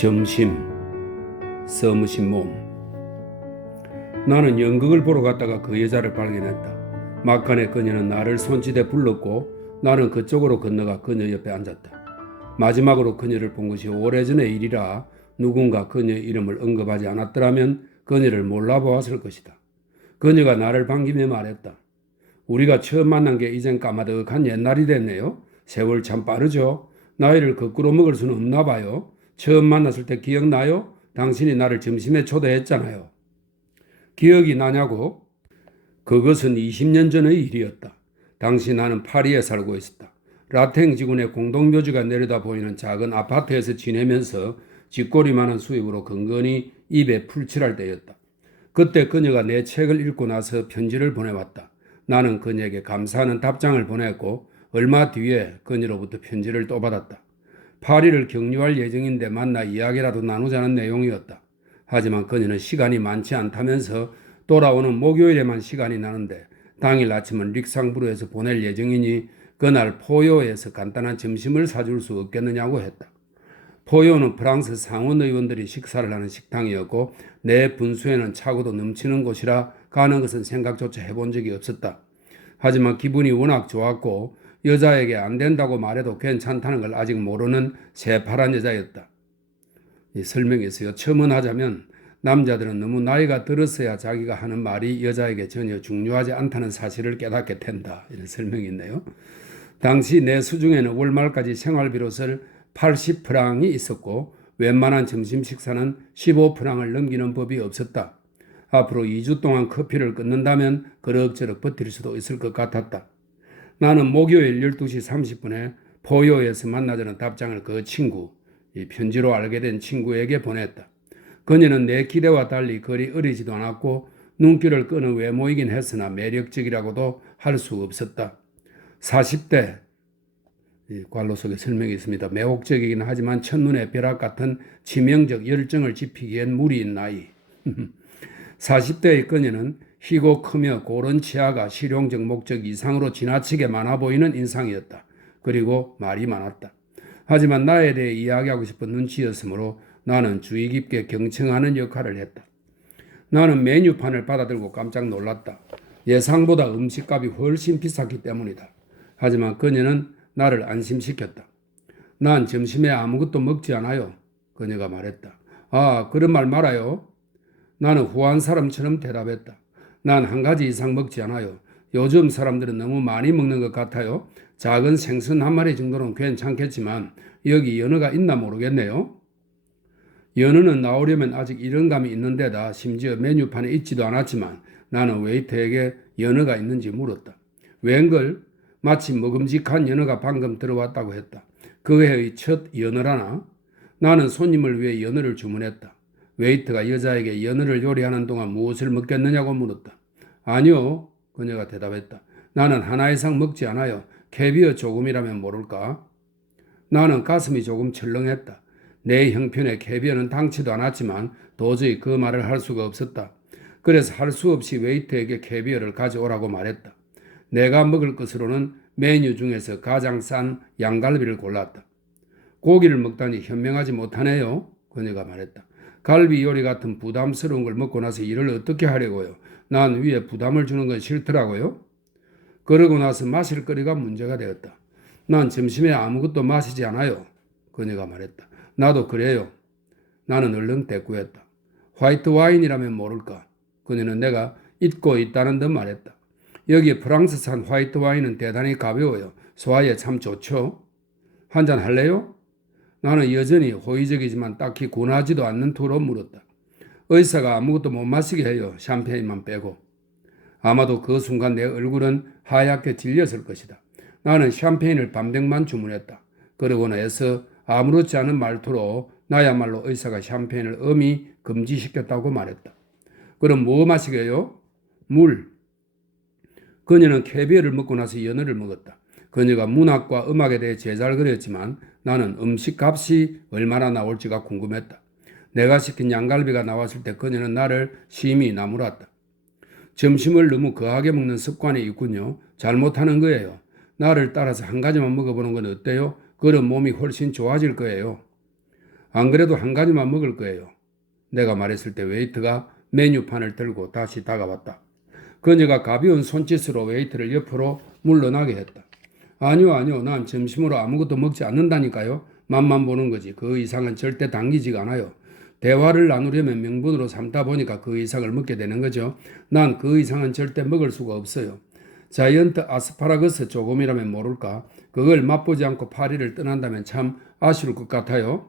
점심, 써무신 몸. 나는 연극을 보러 갔다가 그 여자를 발견했다. 막간에 그녀는 나를 손짓에 불렀고 나는 그쪽으로 건너가 그녀 옆에 앉았다. 마지막으로 그녀를 본 것이 오래전의 일이라 누군가 그녀의 이름을 언급하지 않았더라면 그녀를 몰라보았을 것이다. 그녀가 나를 반기며 말했다. 우리가 처음 만난 게 이젠 까마득한 옛날이 됐네요. 세월 참 빠르죠. 나이를 거꾸로 먹을 수는 없나 봐요. 처음 만났을 때 기억나요? 당신이 나를 점심에 초대했잖아요. 기억이 나냐고? 그것은 20년 전의 일이었다. 당시 나는 파리에 살고 있었다. 라탱 지군의 공동묘지가 내려다 보이는 작은 아파트에서 지내면서 쥐꼬리 많은 수입으로 건건히 입에 풀칠할 때였다. 그때 그녀가 내 책을 읽고 나서 편지를 보내왔다. 나는 그녀에게 감사하는 답장을 보냈고 얼마 뒤에 그녀로부터 편지를 또 받았다. 파리를 경유할 예정인데 만나 이야기라도 나누자는 내용이었다. 하지만 그녀는 시간이 많지 않다면서 돌아오는 목요일에만 시간이 나는데 당일 아침은 릭상브르에서 보낼 예정이니 그날 포요에서 간단한 점심을 사줄 수 없겠느냐고 했다. 포요는 프랑스 상원 의원들이 식사를 하는 식당이었고 내 분수에는 차고도 넘치는 곳이라 가는 것은 생각조차 해본 적이 없었다. 하지만 기분이 워낙 좋았고 여자에게 안 된다고 말해도 괜찮다는 걸 아직 모르는 새파란 여자였다. 이 설명에서요. 첨언하자면 남자들은 너무 나이가 들었어야 자기가 하는 말이 여자에게 전혀 중요하지 않다는 사실을 깨닫게 된다. 이런 설명이 있네요. 당시 내 수중에는 월말까지 생활비로 쓸 80프랑이 있었고 웬만한 점심 식사는 15프랑을 넘기는 법이 없었다. 앞으로 2주 동안 커피를 끊는다면 그럭저럭 버틸 수도 있을 것 같았다. 나는 목요일 12시 30분에 포요에서 만나자는 답장을 그 친구, 이 편지로 알게 된 친구에게 보냈다. 그녀는 내 기대와 달리 그리 어리지도 않았고 눈길을 끄는 외모이긴 했으나 매력적이라고도 할 수 없었다. 40대, 관로 속에 설명이 있습니다. 매혹적이긴 하지만 첫눈에 벼락 같은 치명적 열정을 지피기엔 무리인 나이. 40대의 그녀는 희고 크며 고른 치아가 실용적 목적 이상으로 지나치게 많아 보이는 인상이었다. 그리고 말이 많았다. 하지만 나에 대해 이야기하고 싶은 눈치였으므로 나는 주의 깊게 경청하는 역할을 했다. 나는 메뉴판을 받아들고 깜짝 놀랐다. 예상보다 음식값이 훨씬 비쌌기 때문이다. 하지만 그녀는 나를 안심시켰다. 난 점심에 아무것도 먹지 않아요. 그녀가 말했다. 아, 그런 말 말아요. 나는 후한 사람처럼 대답했다. 난 한 가지 이상 먹지 않아요. 요즘 사람들은 너무 많이 먹는 것 같아요. 작은 생선 한 마리 정도는 괜찮겠지만 여기 연어가 있나 모르겠네요. 연어는 나오려면 아직 이른 감이 있는 데다 심지어 메뉴판에 있지도 않았지만 나는 웨이터에게 연어가 있는지 물었다. 웬걸? 마치 먹음직한 연어가 방금 들어왔다고 했다. 그 해의 첫 연어라나? 나는 손님을 위해 연어를 주문했다. 웨이터가 여자에게 연어를 요리하는 동안 무엇을 먹겠느냐고 물었다. 아니요, 그녀가 대답했다. 나는 하나 이상 먹지 않아요. 캐비어 조금이라면 모를까? 나는 가슴이 조금 철렁했다. 내 형편에 캐비어는 당치도 않았지만 도저히 그 말을 할 수가 없었다. 그래서 할 수 없이 웨이터에게 캐비어를 가져오라고 말했다. 내가 먹을 것으로는 메뉴 중에서 가장 싼 양갈비를 골랐다. 고기를 먹다니 현명하지 못하네요. 그녀가 말했다. 갈비 요리 같은 부담스러운 걸 먹고 나서 일을 어떻게 하려고요? 난 위에 부담을 주는 건 싫더라고요. 그러고 나서 마실 거리가 문제가 되었다. 난 점심에 아무것도 마시지 않아요. 그녀가 말했다. 나도 그래요. 나는 얼른 대꾸했다. 화이트 와인이라면 모를까? 그녀는 내가 잊고 있다는 듯 말했다. 여기 프랑스산 화이트 와인은 대단히 가벼워요. 소화에 참 좋죠. 한잔 할래요? 나는 여전히 호의적이지만 딱히 권하지도 않는 투로 물었다. 의사가 아무것도 못 마시게 해요. 샴페인만 빼고. 아마도 그 순간 내 얼굴은 하얗게 질렸을 것이다. 나는 샴페인을 반병만 주문했다. 그러고 나서 아무렇지 않은 말투로 나야말로 의사가 샴페인을 엄히 금지시켰다고 말했다. 그럼 뭐 마시게요? 물. 그녀는 캐비어를 먹고 나서 연어를 먹었다. 그녀가 문학과 음악에 대해 제잘 그렸지만 나는 음식값이 얼마나 나올지가 궁금했다. 내가 시킨 양갈비가 나왔을 때 그녀는 나를 심히 나무랐다. 점심을 너무 거하게 먹는 습관이 있군요. 잘못하는 거예요. 나를 따라서 한 가지만 먹어보는 건 어때요? 그럼 몸이 훨씬 좋아질 거예요. 안 그래도 한 가지만 먹을 거예요. 내가 말했을 때 웨이터가 메뉴판을 들고 다시 다가왔다. 그녀가 가벼운 손짓으로 웨이터를 옆으로 물러나게 했다. 아니요. 난 점심으로 아무것도 먹지 않는다니까요. 맛만 보는 거지. 그 이상은 절대 당기지가 않아요. 대화를 나누려면 명분으로 삼다 보니까 그 이상을 먹게 되는 거죠. 난 그 이상은 절대 먹을 수가 없어요. 자이언트 아스파라거스 조금이라면 모를까? 그걸 맛보지 않고 파리를 떠난다면 참 아쉬울 것 같아요.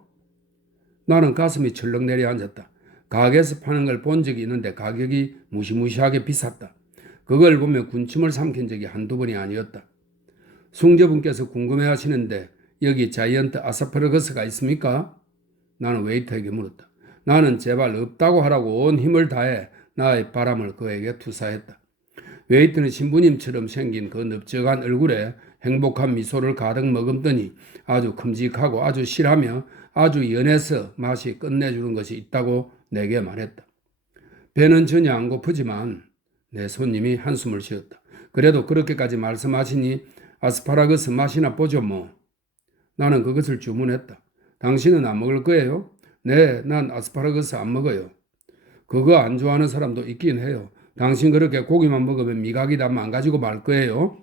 나는 가슴이 철렁 내려앉았다. 가게에서 파는 걸 본 적이 있는데 가격이 무시무시하게 비쌌다. 그걸 보며 군침을 삼킨 적이 한두 번이 아니었다. 숭자분께서 궁금해하시는데 여기 자이언트 아스파라거스가 있습니까? 나는 웨이터에게 물었다. 나는 제발 없다고 하라고 온 힘을 다해 나의 바람을 그에게 투사했다. 웨이터는 신부님처럼 생긴 그 넓적한 얼굴에 행복한 미소를 가득 머금더니 아주 큼직하고 아주 실하며 아주 연해서 맛이 끝내주는 것이 있다고 내게 말했다. 배는 전혀 안 고프지만 내 손님이 한숨을 쉬었다. 그래도 그렇게까지 말씀하시니 아스파라거스 맛이나 보죠 뭐. 나는 그것을 주문했다. 당신은 안 먹을 거예요? 네, 난 아스파라거스 안 먹어요. 그거 안 좋아하는 사람도 있긴 해요. 당신 그렇게 고기만 먹으면 미각이 다 망가지고 말 거예요.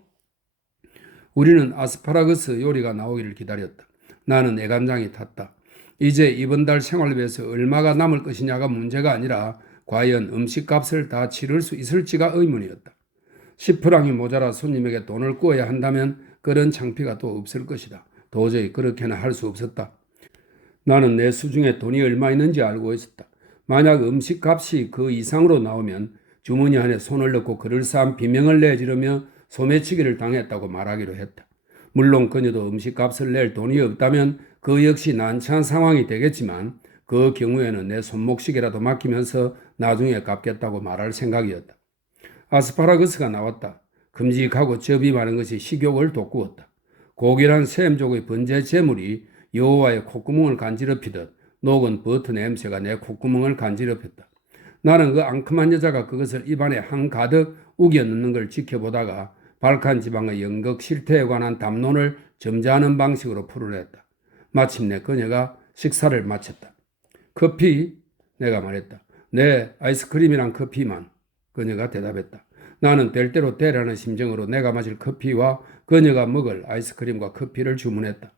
우리는 아스파라거스 요리가 나오기를 기다렸다. 나는 애간장이 탔다. 이제 이번 달 생활비에서 얼마가 남을 것이냐가 문제가 아니라 과연 음식값을 다 치를 수 있을지가 의문이었다. 10프랑이 모자라 손님에게 돈을 구워야 한다면 그런 창피가 또 없을 것이다. 도저히 그렇게는 할 수 없었다. 나는 내 수중에 돈이 얼마 있는지 알고 있었다. 만약 음식값이 그 이상으로 나오면 주머니 안에 손을 넣고 그럴싸한 비명을 내지르며 소매치기를 당했다고 말하기로 했다. 물론 그녀도 음식값을 낼 돈이 없다면 그 역시 난처한 상황이 되겠지만 그 경우에는 내 손목시계라도 맡기면서 나중에 갚겠다고 말할 생각이었다. 아스파라거스가 나왔다. 큼직하고 접이 많은 것이 식욕을 돋구었다. 고결한 샘족의 번제 재물이 여호와의 콧구멍을 간지럽히듯 녹은 버터 냄새가 내 콧구멍을 간지럽혔다. 나는 그 앙큼한 여자가 그것을 입안에 한가득 우겨 넣는 걸 지켜보다가 발칸 지방의 연극 실태에 관한 담론을 점잖은 방식으로 풀어냈다. 마침내 그녀가 식사를 마쳤다. 커피? 내가 말했다. 네, 아이스크림이랑 커피만. 그녀가 대답했다. 나는 될 대로 되라는 심정으로 내가 마실 커피와 그녀가 먹을 아이스크림과 커피를 주문했다.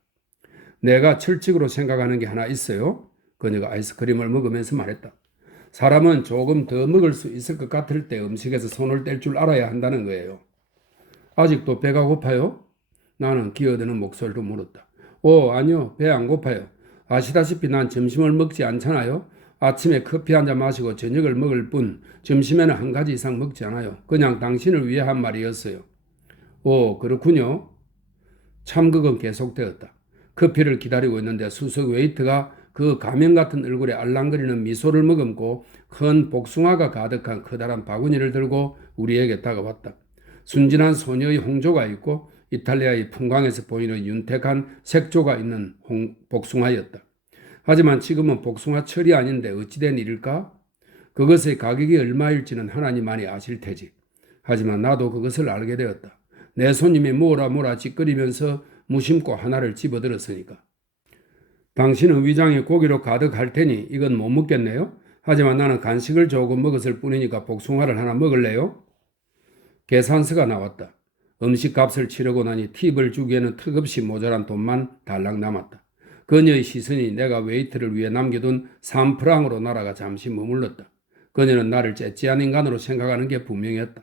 내가 철칙으로 생각하는 게 하나 있어요. 그녀가 아이스크림을 먹으면서 말했다. 사람은 조금 더 먹을 수 있을 것 같을 때 음식에서 손을 뗄 줄 알아야 한다는 거예요. 아직도 배가 고파요? 나는 기어드는 목소리로 물었다. 아니요. 배 안 고파요. 아시다시피 난 점심을 먹지 않잖아요. 아침에 커피 한 잔 마시고 저녁을 먹을 뿐 점심에는 한 가지 이상 먹지 않아요. 그냥 당신을 위해 한 말이었어요. 그렇군요. 참극은 계속되었다. 커피를 기다리고 있는데 수석 웨이터가 그 가면 같은 얼굴에 알랑거리는 미소를 머금고 큰 복숭아가 가득한 커다란 바구니를 들고 우리에게 다가왔다. 순진한 소녀의 홍조가 있고 이탈리아의 풍광에서 보이는 윤택한 색조가 있는 복숭아였다. 하지만 지금은 복숭아 철이 아닌데 어찌된 일일까? 그것의 가격이 얼마일지는 하나님만이 아실 테지. 하지만 나도 그것을 알게 되었다. 내 손님이 뭐라 찌꺼리면서 무심코 하나를 집어들었으니까. 당신은 위장이 고기로 가득할 테니 이건 못 먹겠네요. 하지만 나는 간식을 조금 먹었을 뿐이니까 복숭아를 하나 먹을래요? 계산서가 나왔다. 음식값을 치르고 나니 팁을 주기에는 턱없이 모자란 돈만 달랑 남았다. 그녀의 시선이 내가 웨이트를 위해 남겨둔 3프랑으로 날아가 잠시 머물렀다. 그녀는 나를 째째한 인간으로 생각하는 게 분명했다.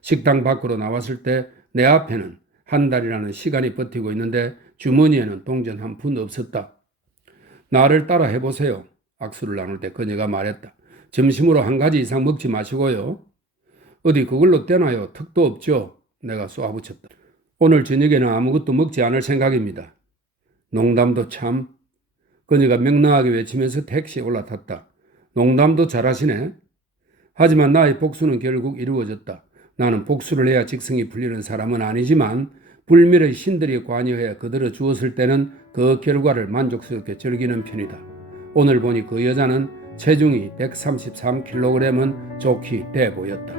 식당 밖으로 나왔을 때 내 앞에는 한 달이라는 시간이 버티고 있는데 주머니에는 동전 한 푼 없었다. 나를 따라 해보세요. 악수를 나눌 때 그녀가 말했다. 점심으로 한 가지 이상 먹지 마시고요. 어디 그걸로 되나요? 턱도 없죠. 내가 쏘아붙였다. 오늘 저녁에는 아무것도 먹지 않을 생각입니다. 농담도 참. 그녀가 명랑하게 외치면서 택시에 올라탔다. 농담도 잘하시네. 하지만 나의 복수는 결국 이루어졌다. 나는 복수를 해야 직성이 풀리는 사람은 아니지만 불멸의 신들이 관여해 거들어 주었을 때는 그 결과를 만족스럽게 즐기는 편이다. 오늘 보니 그 여자는 체중이 133kg은 좋게 돼 보였다.